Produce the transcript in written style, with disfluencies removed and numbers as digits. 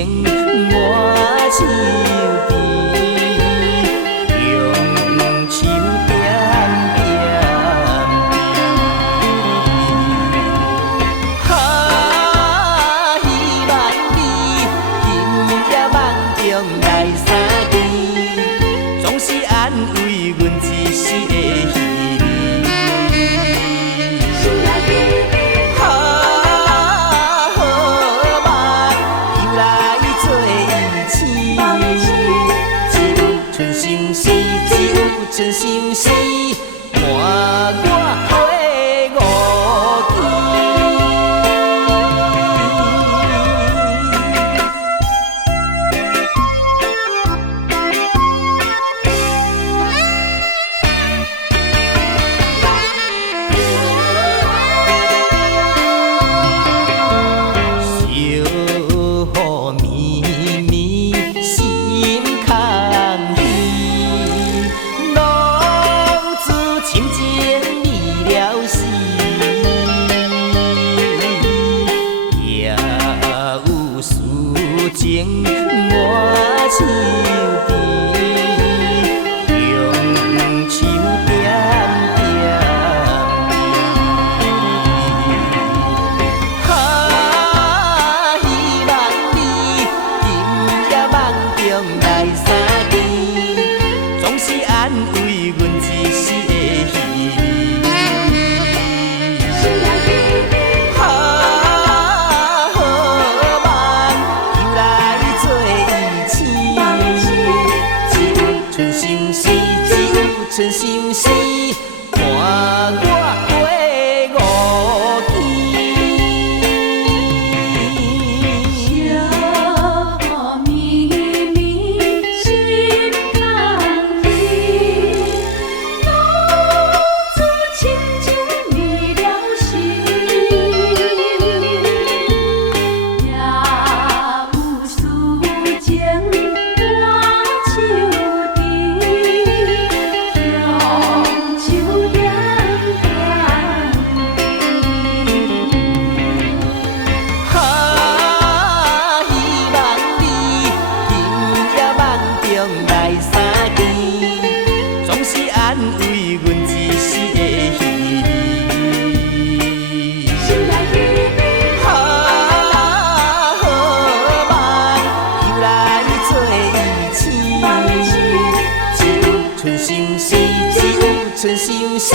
情满手边，用手点点哈，希望你今夜梦中来相见，总是安慰阮一世的稀微。真心是伴我过五天，小雨绵绵心空虚。深情离了时，也有思情满手边，用手点点哈，希望你今夜梦中来相见，总是安慰阮一世。真心是伴我过五天，小绵绵心空虚，浪子深情离了时，也有思情满手边。来相见，总是安慰阮一世的稀微。哈，好梦又来做一醒，一有春心事，一有春心事。